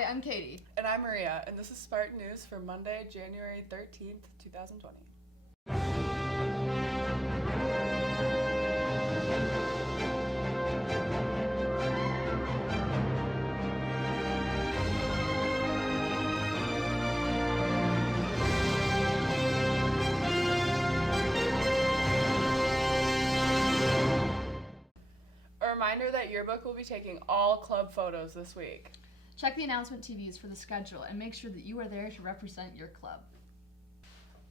Hi, I'm Katie. And I'm Maria, and this is Spartan News for Monday, January 13th, 2020. A reminder that Yearbook will be taking all club photos this week. Check the announcement TVs for the schedule and make sure that you are there to represent your club.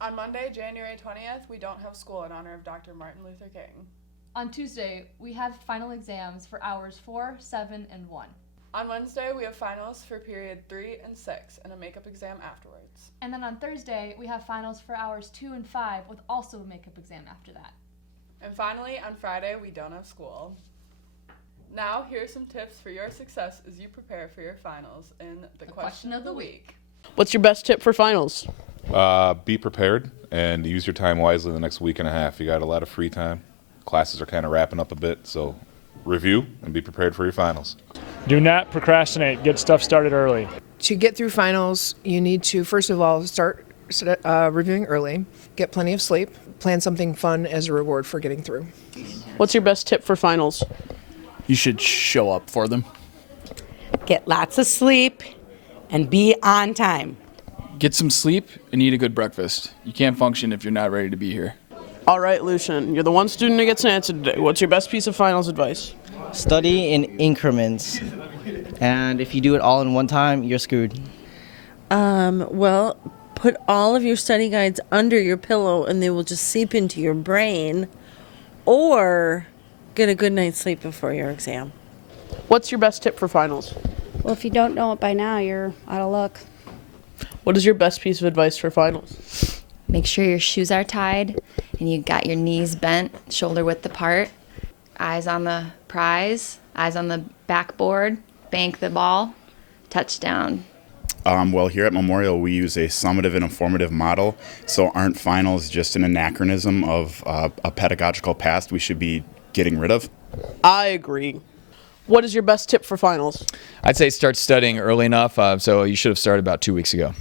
On Monday, January 20th, we don't have school in honor of Dr. Martin Luther King. On Tuesday, we have final exams for hours 4, 7, and 1. On Wednesday, we have finals for period 3 and 6 and a makeup exam afterwards. And then on Thursday, we have finals for hours 2 and 5 with also a makeup exam after that. And finally, on Friday, we don't have school. Now, here are some tips for your success as you prepare for your finals in the question of the week. What's your best tip for finals? Be prepared and use your time wisely the next week and a half. You got a lot of free time. Classes are kind of wrapping up a bit, so review and be prepared for your finals. Do not procrastinate. Get stuff started early. To get through finals, you need to, first of all, start reviewing early, get plenty of sleep, plan something fun as a reward for getting through. What's your best tip for finals? You should show up for them. Get lots of sleep and be on time. Get some sleep and eat a good breakfast. You can't function if you're not ready to be here. All right, Lucian, you're the one student who gets an answer today. What's your best piece of finals advice? Study in increments. And if you do it all in one time, you're screwed. Well, put all of your study guides under your pillow and they will just seep into your brain. Or get a good night's sleep before your exam. What's your best tip for finals? Well, if you don't know it by now, you're out of luck. What is your best piece of advice for finals? Make sure your shoes are tied and you got your knees bent, shoulder width apart. Eyes on the prize, eyes on the backboard, bank the ball, touchdown. Well, here at Memorial, we use a summative and informative model, so aren't finals just an anachronism of a pedagogical past we should be getting rid of? I agree. What is your best tip for finals? I'd say start studying early enough, so you should have started about 2 weeks ago.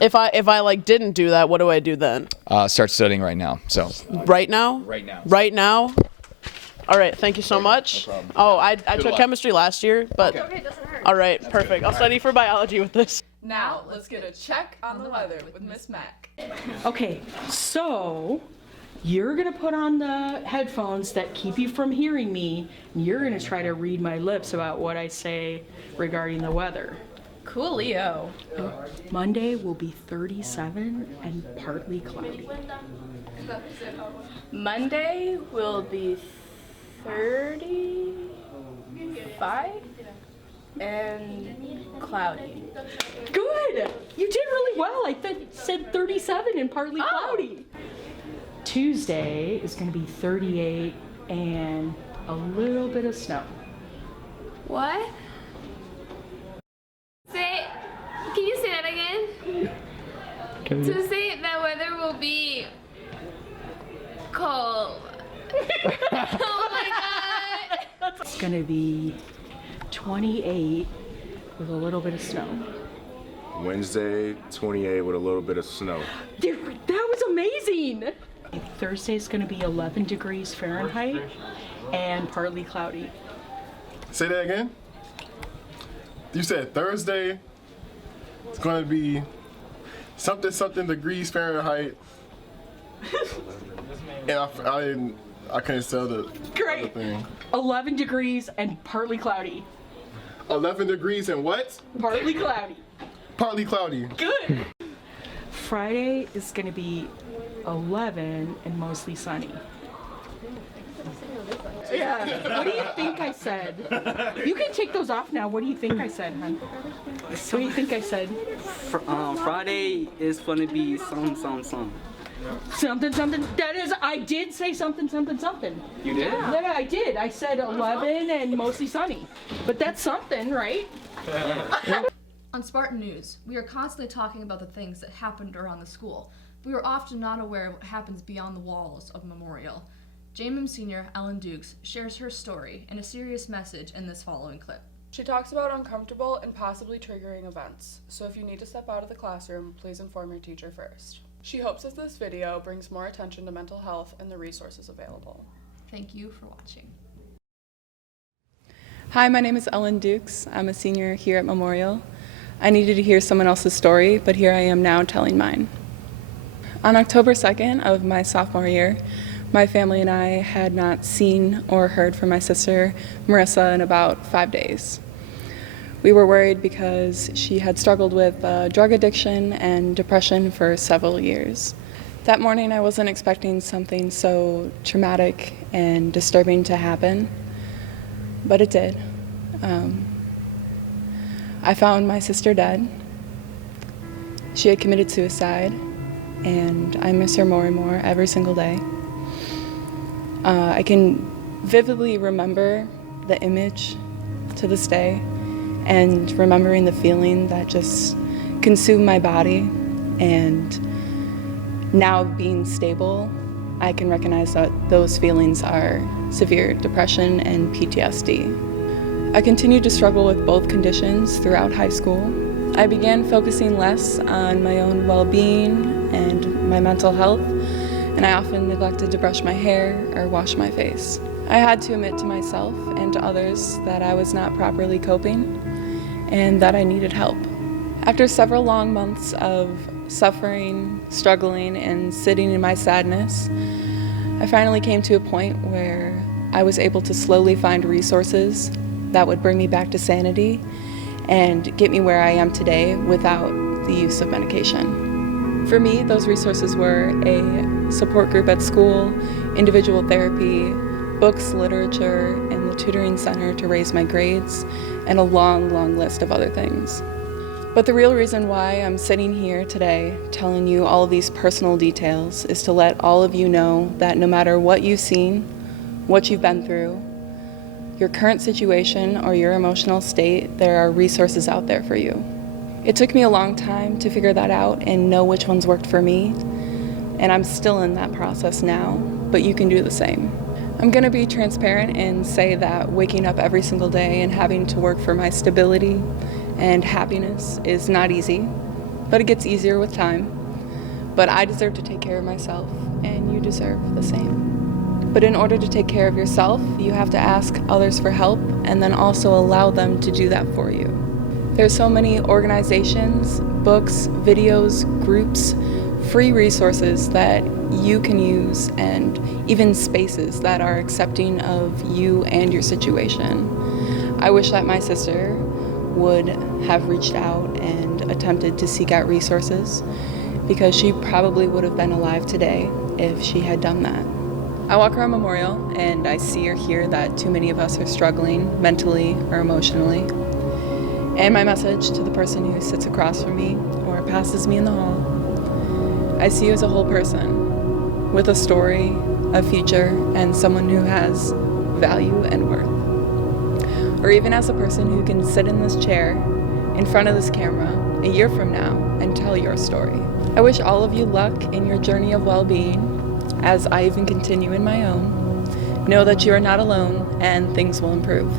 If I didn't do that, what do I do then? Start studying right now. So. Right now? Right now. Right now? All right, thank you so much. No problem. Oh, I took chemistry last year, but Okay, doesn't hurt. all right, perfect. I'll study for biology with this. Now, let's get a check on the weather with Miss Mack. Okay, so you're going to put on the headphones that keep you from hearing me, and you're going to try to read my lips about what I say regarding the weather. Coolio. Monday will be 37 and partly cloudy. Monday will be 35 and cloudy. Good! You did really well. I said 37 and partly cloudy. Tuesday is going to be 38 and a little bit of snow. What? Can you say that again? Tuesday, the weather will be cold. Oh my god! It's going to be 28 with a little bit of snow. Wednesday, 28 with a little bit of snow. Dude, that was amazing! Thursday is going to be 11 degrees Fahrenheit and partly cloudy. Say that again? You said Thursday, it's going to be something degrees Fahrenheit. And I couldn't sell the other thing. 11 degrees and partly cloudy. 11 degrees and what? Partly cloudy. Partly cloudy. Good. Friday is going to be 11 and mostly sunny. Yeah. What do you think I said? You can take those off now. What do you think I said, hon? What do you think I said? Friday is going to be some. Something. That is, I did say something. You did? Yeah, I did. I said 11 and mostly sunny. But that's something, right? On Spartan News, we are constantly talking about the things that happened around the school. We are often not aware of what happens beyond the walls of Memorial. JMM senior Ellen Dukes shares her story and a serious message in this following clip. She talks about uncomfortable and possibly triggering events, so if you need to step out of the classroom, please inform your teacher first. She hopes that this video brings more attention to mental health and the resources available. Thank you for watching. Hi, my name is Ellen Dukes. I'm a senior here at Memorial. I needed to hear someone else's story, but here I am now telling mine. On October 2nd of my sophomore year, my family and I had not seen or heard from my sister, Marissa, in about 5 days. We were worried because she had struggled with drug addiction and depression for several years. That morning, I wasn't expecting something so traumatic and disturbing to happen, but it did. I found my sister dead. She had committed suicide, and I miss her more and more every single day. I can vividly remember the image to this day, and remembering the feeling that just consumed my body. And now being stable, I can recognize that those feelings are severe depression and PTSD. I continued to struggle with both conditions throughout high school. I began focusing less on my own well-being and my mental health, and I often neglected to brush my hair or wash my face. I had to admit to myself and to others that I was not properly coping and that I needed help. After several long months of suffering, struggling, and sitting in my sadness, I finally came to a point where I was able to slowly find resources that would bring me back to sanity and get me where I am today without the use of medication. For me, those resources were a support group at school, individual therapy, books, literature, and the tutoring center to raise my grades, and a long, long list of other things. But the real reason why I'm sitting here today telling you all of these personal details is to let all of you know that no matter what you've seen, what you've been through, your current situation or your emotional state, there are resources out there for you. It took me a long time to figure that out and know which ones worked for me, and I'm still in that process now, but you can do the same. I'm gonna be transparent and say that waking up every single day and having to work for my stability and happiness is not easy, but it gets easier with time. But I deserve to take care of myself, and you deserve the same. But in order to take care of yourself, you have to ask others for help and then also allow them to do that for you. There's so many organizations, books, videos, groups, free resources that you can use, and even spaces that are accepting of you and your situation. I wish that my sister would have reached out and attempted to seek out resources, because she probably would have been alive today if she had done that. I walk around Memorial and I see or hear that too many of us are struggling mentally or emotionally. And my message to the person who sits across from me or passes me in the hall, I see you as a whole person with a story, a future, and someone who has value and worth. Or even as a person who can sit in this chair in front of this camera a year from now and tell your story. I wish all of you luck in your journey of well-being as I even continue in my own. Know that you are not alone and things will improve.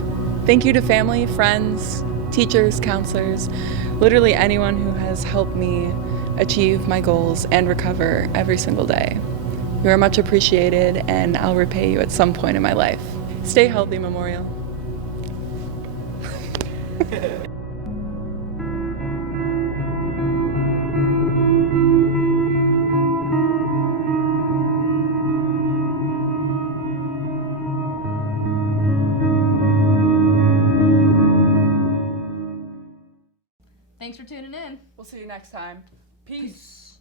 Thank you to family, friends, teachers, counselors, literally anyone who has helped me achieve my goals and recover every single day. You are much appreciated, and I'll repay you at some point in my life. Stay healthy, Memorial. Thanks for tuning in. We'll see you next time. Peace.